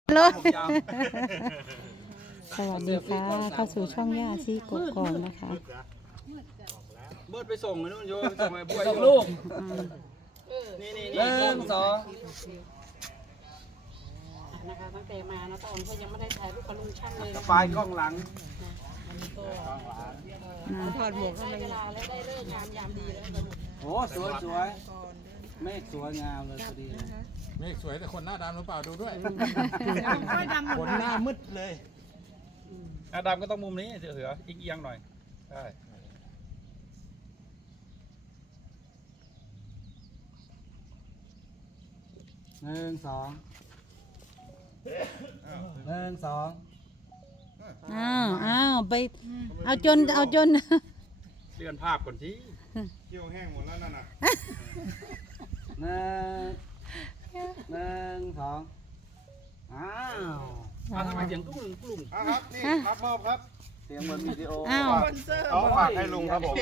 เลยสวัสดีค่ะเข้าสู่ช่องย่าชีกกอกนะคะเบิร์ดไปส่งไอ้นู่นโยไปส่งไอ้บ้วยส่งลูกนี่หนึ่งสองนะคะตั้งแต่มานะตอนก็ยังไม่ได้ถ่ายรูปกับลุงช่างเลยสปายกล้องหลังถอดหมวกได้เวลาแล้วได้เลิกงานยามดีแล้วโอ้สวยเมฆสวยงามเลยพอดีเลยเมฆสวยแต่คนหน้าดำหรือเปล่าดูด้วยคนหน้ามืดเลยอาดำก็ต้องมุมนี้เสืออีกเอียงหน่อยใช่หนึ่งสองหนึ่งสองอ้าวไปเอาจนเลื่อนภาพก่อนที่เกี่ยวแห้งหมดแล้วนั่นน่ะหนึ่งสองอ้าวทำไมเสียงกุ้งกลุ่มครับนี่รับมอบครับเสียงเหมือนวิดีโออ้าวเอาฝากให้ลุงครับผม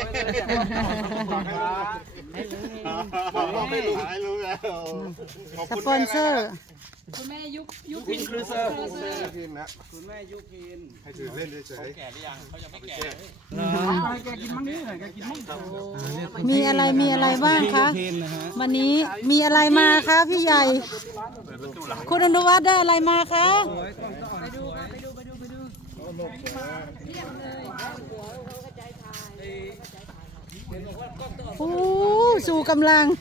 ให้ลุงแล้วขอบสคุณปอนเซอร์คุณแม่ยุคพินครูเซอร์พินนะคุณแม่ยุพินให้ถือเล่นเฉยแก่หรือยังเขายังไม่แก่ให้แกกินมั้งนี่แกกินมั้งมีอะไรบ้างคะพินนะฮะวันนี้มีอะไรมาคะพี่ใหญ่ คุณอนุวัฒน์ได้อะไรมาคะโอ้สู่กำลัง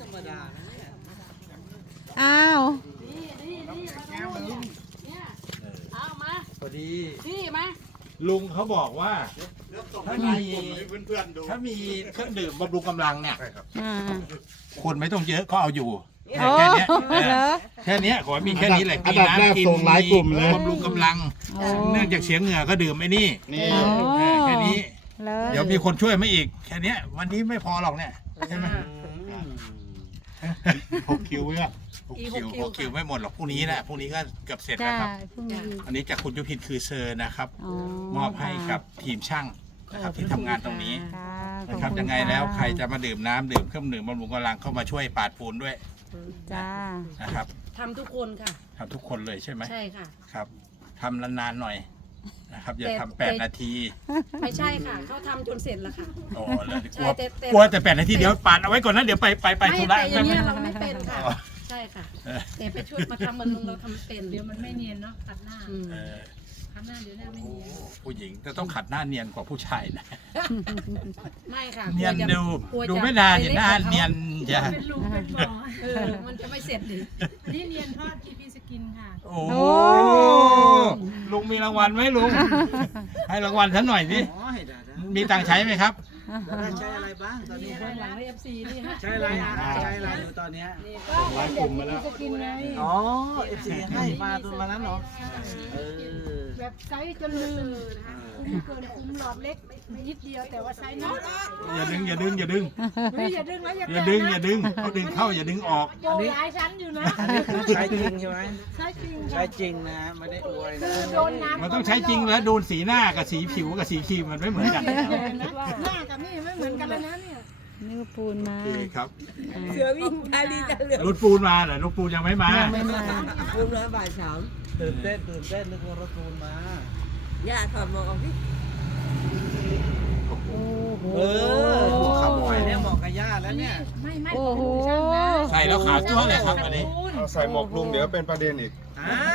อ้าวเอามาพอดีพี่มาลุงเขาบอกว่าถ้ามีเพื่อนๆดูถ้ามีเครื่องดื่มบำรุงกำลังเนี่ยอ่าคนไม่ต้องเยอะก็เอาอยู่โอ้แค่เนี้ยเหรอแค่เนี้ยขอมีแค่นี้แหละอันดับแรกส่งหลายกลุ่มเลยบำรุงกำลังโอ้เนื่องจากเสียเหงื่อก็ดื่มไอ้นี่นี่แค่นี้เหรอเดี๋ยวมีคนช่วยมาอีกแค่เนี้ยวันนี้ไม่พอหรอกเนี่ยใช่ไหม 6 คิวเนี่ยหกคิวไม่หมดหรอกพรุ่งนี้นะพรุ่งนี้ก็เกือบเสร็จจ้าแล้วครับพรุ่งนี้อันนี้จากคุณยุพินคือเซอร์นะครับอ๋อมอบให้กับทีมช่างนะครับที่ทำงานตรงนี้ค่ะนะครับขอณยังไงแล้วะใครจะมาดื่มน้ำดื่มเครื่องดื่มบำรุงกำลังเข้ามาช่วยปาดปูนด้วยจ้านะครับทำทุกคนค่ะทำทุกคนเลยใช่ไหมใช่ค่ะครับทำนานๆหน่อยนะครับอย่าแต่ทำ8 นาทีไม่ใช่ค่ะเขาทำจนเสร็จแล้วค่ะโอ้แล้วกใช่ลัวแต่กลัวแต่8 นาทีเดี๋ยวปาดเอาไว้ก่อนนะเดี๋ยวไปไม่ธุระแต่อย่างเงี้ยไม่เราไม่เป็นค่ะอ๋อใช่ค่ะเออแต่ไปช่วยมาทำมันเราทำเป็นเดี๋ยวมันไม่เนียนเนาะตัดหน้าอืมเออทำหน้าเดี๋ยวหน้าไม่เนียนผู้หญิงจะต้องขัดหน้าเนียนกว่าผู้ชายนะไม่ค่ะเนียนกลัวจะดูกลัวจะดูไม่นานเห็นหน้าไปล็กกว่ขเนียนจะเป็นลุงเป็นหมอเออมันจะไม่เสร็จดิอันนี้เนียนทอด GP สกินค่ะโอ้ลุงมีรางวัลไหมลุง ให้รางวัลฉันหน่อยสิโอ้ยได้มีตังค์ใช้ไหมครับได้ใช้อะไรบ้างตอนนี้เบื้องหลังเอฟซีนี่ฮะใช้อะไรใช้อะไรอยู่ตอนเนี้ยหลายกลุ่มมาแล้วสกินไงอ๋อ FC ให้มาตัวมานั้นเหรอเออแบบไซส์จนลืมคุ้มเกินคุ้มหลอดเล็กนิดเดียวแต่ว่าไซส์น้อยอย่าดึงอย่าดึงอย่าดึงเฮ้ยอย่าดึงนะอย่าอย่าดึงอย่าดึงเขาดึงเข้าอย่าดึงออกโยนหลายชั้นอยู่นะอันนี้คือใช้จริงใช่ไหมใช่จริงใช้จริงนะไม่ได้อวยนะคือโดนน้ำมันต้องใช้จริงแล้วดูสีหน้ากับสีผิวกับสีครีมมันไม่เหมือนกันหน้ากับนี่ไม่เหมือนกันเลยนะเนี่ยนี่ก็ปูนมาโอเคครับเสือวิ่งพาลีจะเหลือรถปูนมาเหรอรถปูนยังไม่มายังไม่มาคุณร้อยบาทสามตื่นเต้นนึกว่ารถตูนมาย่าถอดหมวกออกพี่โอ้โหเออขับไปเนี่ยเหมาะกับย่าแล้วเนี่ยไม่โอ้โหใส่แล้วขาวจั๊วเลยครับอันนี้เอาใส่หมวกลุงเดี๋ยวเป็นประเด็นอีก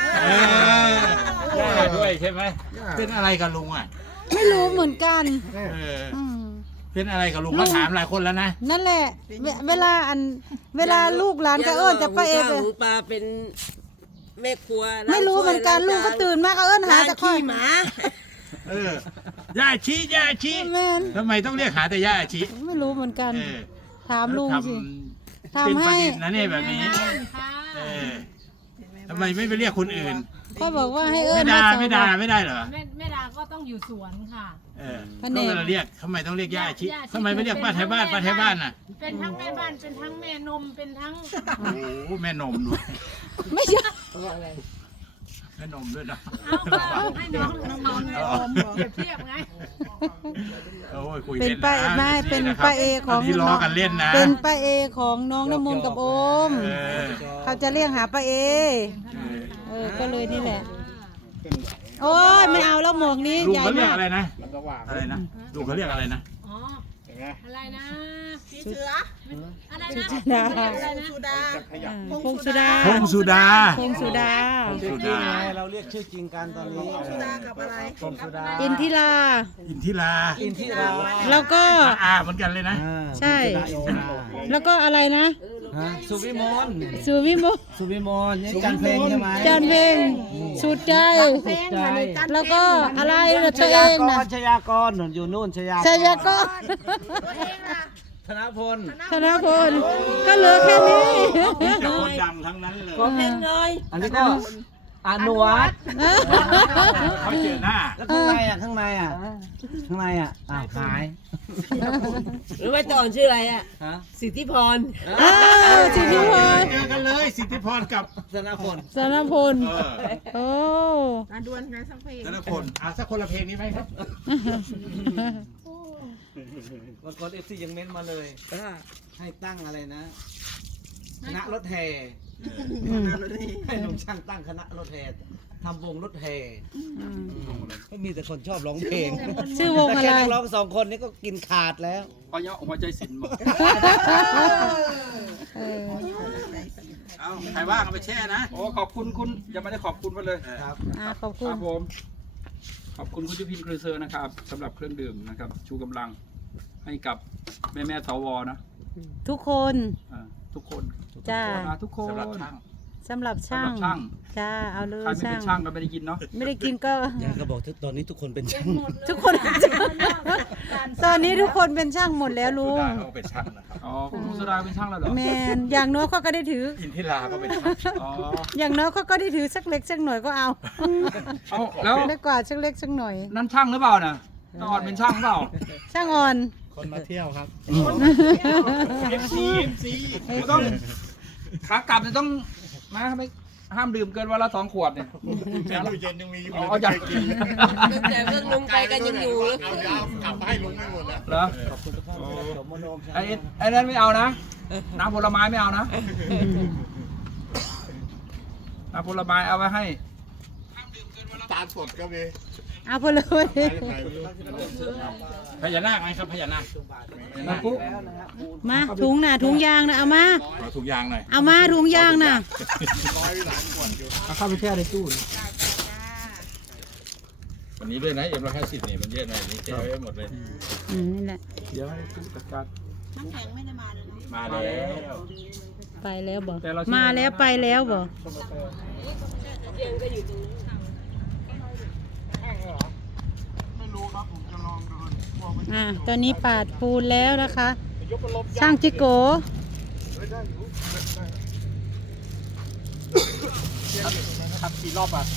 ย่าด้วยใช่ไหมเป็นอะไรกับลุงอ่ะไม่รู้เหมือนกันเอออืมเป็นอะไรกับลุงเขาถามหลายคนแล้วนะนั่นแหละ เวลาลูกหลานก็เอิ้นจะป้าเอฟหมูปลาเป็นแม่ครัวไม่รู้เหมือนกันลูกก็ตื่นมาก็เอิ้นหาแต่ค่อยหมาเออย่าชี้ย่าชี้แม่นทำไมต้องเรียกหาแต่ย่าชี้ไม่รู้เหมือนกันเออถามลุงสิทำเป็นทำประให้เด็นนะเนี่ยแบบนี้ค่ะเออทำไมไม่ไปเรียกคนอื่นก็บอกว่าให้เอิ้ไม่นด่าว่าไม่ด่าไม่ได้เหรอแม่ดาก็ต้องอยู่สวนค่ะเออพระเนก็ตรเวลาเรียกทำไมต้องเรียกย่าชิย่าชิทำไมไม่เรียกป้าไทยบ้านป้าไทยบ้านน่ะเป็นทั้งแม่บ้านเป็นทั้งแม่นมเป็นทั้งโอ้โหแม่นมด้วยไม่ใช่แม่นมด้วยนะเอาให้น้องนมไงเปรียบเทียบไงโอ้ยคุยเป็นเล่นป้านะไม่เป็นะครับป้าเอของนนี้ล้อกันเล่นนะเป็นป้าเอของน้องน้ำมนต์กับโอมเออเขาจะเรียกหาป้าเอเออเอก็เลยนี่แหละ โอ้ยไม่เอาแล้วหมวกนี้ลุงใหญ่เขาเรียกมากอะไรนะมันก็ว่างอะไรนะลุงเขาเรียกอะไรนะอ๋อเห็นไหมอะไรนะสีเสืออะไรนะดาสุดาขยับพงสุดาพงสุดาพงสุดาชื่อจริงไงเราเรียกชื่อจริงกันตอนนี้สุดากับอะไรพงสุดาอินทิราอินทิราอินทิราแล้วก็เหมือนกันเลยนะใช่อินทิราแล้วก็อะไรนะฮะสุวิมลสุวิโมสุวิมลนี่จันเพลงใช่ไหมจันเพลงสุดใจใจแล้วก็อะไรนะตัวเองนะชยากรอยู่นู่นชยากรชัยก็ธนพลธนพลก็เหลือแค่นี้มีแต่คนดังทั้งนั้นเลยอันนี้ก็อนุวัฒน์เขาเจอหน้าแล้วข้างในอ่ะข้างในอ่ะข้างในอ่ะอ้าวหายหรือว่าตอนชื่ออะไรอ่ะฮะสิทธิพรสิทธิพรเจอกันเลยสิทธิพรกับธนพลสารพลโอ้ธนพลสักคนละเพลงนี้ไหมครับบางคนFCยังเม้นมาเลยให้ตั้งอะไรนะคณะรถแห่ให้ลุงช่างตั้งคณะรถแห่ทำวงรถแห่ก็มีแต่คนชอบร้องเพลงชื่อวงแต่อะแค่ไรนักร้องสองคนนี้ก็กินขาดแล้วพอยะออกมาใจสินหมดเออเอาใครว่างเอาไปแช่นะโอ้ขอบคุณคุณยังไม่ได้ขอบคุณมาเลยครับขอบคคุณรับผม ขอบคุณคุณยุพินครูเซอร์นะครับสำหรับเครื่องดื่มนะครับ ชูกำลังให้กับแม่สวนะทุกคนทุกคนจ้าทุกคนสำหรับช่างสำหรับช่างสำหรับช่างจ้าเอาเลยใครไม่เป็นช่างก็ไม่ได้กินเนาะไม่ได้กินก็อยากจะบอกตอนนี้ทุกคนเป็นช่างทุกคนตอนนี้ทุกคนเป็นช่างหมดแล้วลุงเขาเป็นช่างนะครับอ๋อคุณลุงสุดาเป็นช่างแล้วเหรอแมนอย่างน้อยเขาก็ได้ถืออินทิราก็เป็นช่างอ๋ออย่างน้อยเขาก็ได้ถือสักเล็กสักหน่อยก็เอาเอาแล้วได้กว่าสักเล็กสักหน่อยนั่นช่างหรือเปล่าน่ะตอนเป็นช่างเปล่าช่างอ่อนคนมาเที่ยวครับ MC ต้องขากลับเนี่ยต้องนะไม่ห้ามดื่มเกินวันละ2 ขวดเนี่ยตู้เย็นยังมีอยู่เอาอย่างตั้งแต่เรื่องลุงไปกันยังอยู่เลยเอาเดี๋ยวเอากลับมาให้ลุงไม่หมดแล้วเหรอขอบคุณทุกท่านที่ชมมโนมไอ้นั่นไม่เอานะน้ำผลไม้ไม่เอานะน้ำผลไม้เอาไว้ให้ตาลสดก็มีเอาไปเลยพญานาคไหมครับพญานาคน้ำปุ๊มาถุงน่ะถุงยางน่ะเอามาขอถุงยางหน่อยเอามาถุงยางน่ะร้อยหลายขวดอยู่เอาเข้าไปแช่ในตู้วันนี้ด้วยนะM150นี่มันเยอะหน่อยนี่แกไว้หมดเลยนี่แหละเดี๋ยวให้ตู้จัดการมาแล้วไปแล้วบ่แต่เราเชื่อมาแล้วไปแล้วบ่ตอนนี้ปาดปูนแล้วนะคะ ช่างจิโกขับกี่รอบอ่ะ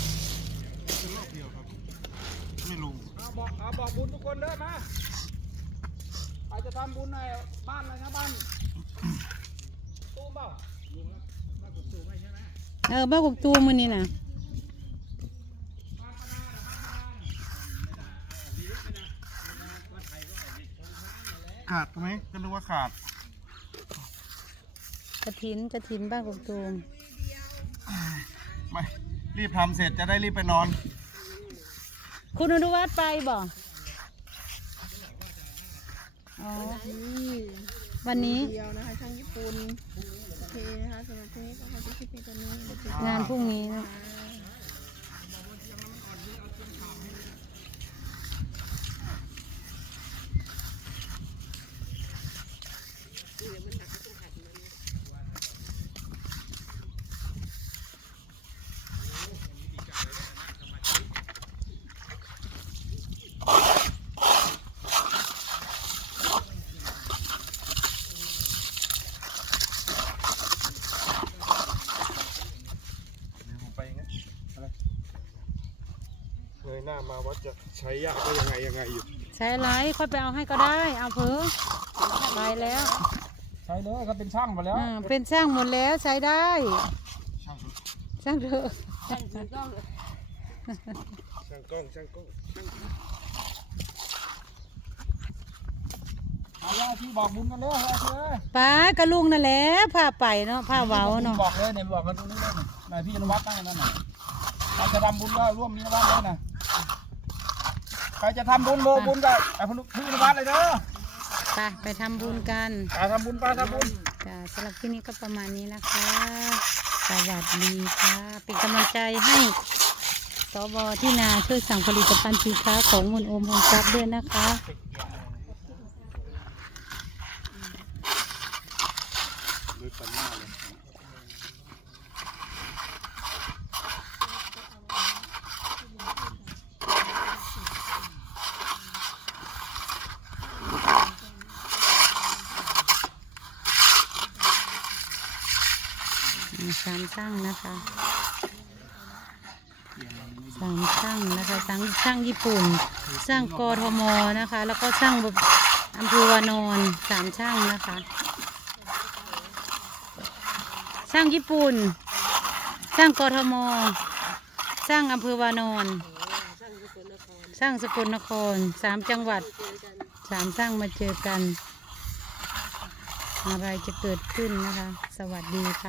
ไม่ลุงบอกบุญทุกคนเด้อมาใครจะทำบุญในบ้านอะไรนะบ้านตู้เปล่าบ้านกบตูมมือนี่น่ะขาดไหมก็นึกว่าขาดกระถินบ้านกบตูมไม่รีบทำเสร็จจะได้รีบไปนอนคุณอนุวัฒน์ไปบ่อ๋อวันนี้เดียวนะคะช่างญี่ปุ่นโอเคนะคะสำหรับที่นี้ก็ขอจบคลิปเพียงเท่านี้เดี๋ยวเจอกันงานพรุ่งนี้นะเงยหน้ามาว่าจะใช้ยาก็ยังไงอยู่ใช้อะไรค่อยไปเอาให้ก็ได้ เอาเพิ่ไปแล้วใช่เลยเขาเป็นช่างมาแล้วเป็นช่างหมดแล้วใช้ได้ ช่างเถอะช่างกล้องเอาย่าที่บอกบุญกันเลยเอาเลยป้ากระลุงนั่นแหละพาไปเนาะพาเว้าเนาะบอกเลยเนี่ยบอกกันตรงนี้เลยนายพี่อนุวัฒน์ตั้งกันนั่นน่ะรจะทำบุญก็ร่วมมีนวัดเลยนะใครจะทำบุญโบบุญก็ไอ้พี่นวัดเลยเด้อไปทำบุญกันไปทำบุญไปทำบุญจ้าสำหรับที่นี้ก็ประมาณนี้นะคะ สวัสดีค่ะเป็นกำลังใจให้สวที่นาช่วยสั่งผลิตภัณฑ์สินค้าของมนโอมโฮมซับด้วยนะคะเลยตัดหน้าเลยสามช่างนะคะสามช่างนะคะช่างญี่ปุ่นช่างกทมนะคะ แล้วก็ช่างอำเภอวานอนสามช่างนะคะช่างญี่ปุ่นช่างกทมช่างอำเภอวานอนช่างสกลนคร3 จังหวัด3 ช่างมาเจอกันอะไรจะเกิดขึ้นนะคะสวัสดีค่ะ